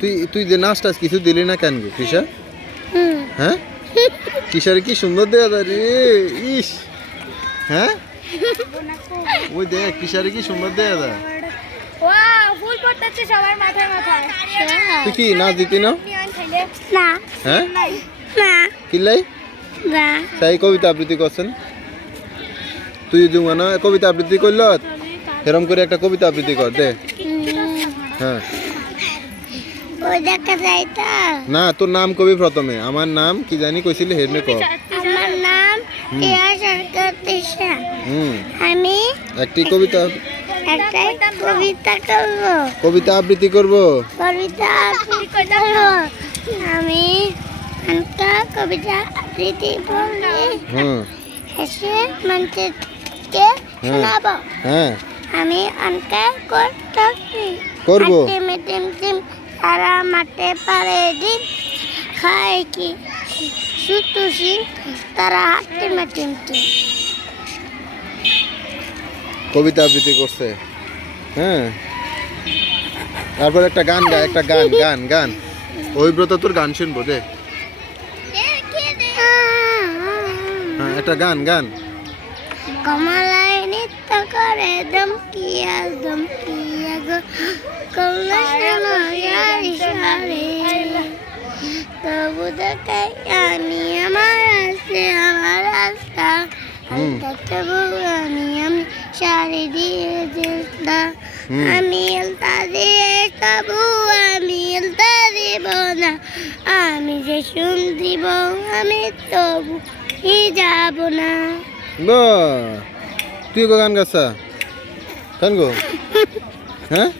তুই যে নাচটা কিছু দিলি না কেন গো কৃষা? হ্যাঁ কৃষারে কি সুন্দর দেয়া যায় রে। ইস হ্যাঁ ওই দেখ কৃষারে কি সুন্দর দেয়া যায়। ফুল পড়তেছে সবার মাথায় মাথায়। তুই কি নাচ দিতি না? না হ্যাঁ না কিল্লাই না তাই কবিতা আবৃত্তি করছেন তুই না কবিতা আবৃত্তি করল এরম করে একটা কবিতা আবৃত্তি কর দে। হ্যাঁ ওই দেখা যায় তা না তোর নাম কবি প্রথমে আমার নাম কি জানি কইছিলি হেডনে ক। আমার নাম টিয়া সরকার তৃষা। আমি একটি কবিতা একটা কবিতা করব। কবিতা আবৃত্তি করব। কবিতা আবৃত্তি করব। আমি একটা কবিতা আবৃত্তি বলে হেসে মানুষকে শোনাবো। হ্যাঁ আমি অঙ্কা করতেছি করব। টিম সারা মাঠে পারে ডিম খায় কি সুতু সিং তারা হাঁটতে টিম কবিতা আবৃত্তি করছে। হ্যাঁ তারপর একটা গান গা একটা গান গান গান ওই ব্রত তোর গান শুনবো দে। হ্যাঁ একটা গান গান কমলায় নৃত্য করে দমকিয়া গো কমলা সারে তবু দেখাই আমি আমার রাস্তা তবু আমি সারি দিয়ে যেতাম আমি এলতা দিয়ে তবু আমি এলতা দিব না আমি যে শুন দিব আমি তবু যাব না। তুই গান গাছা গান গো হ্যাঁ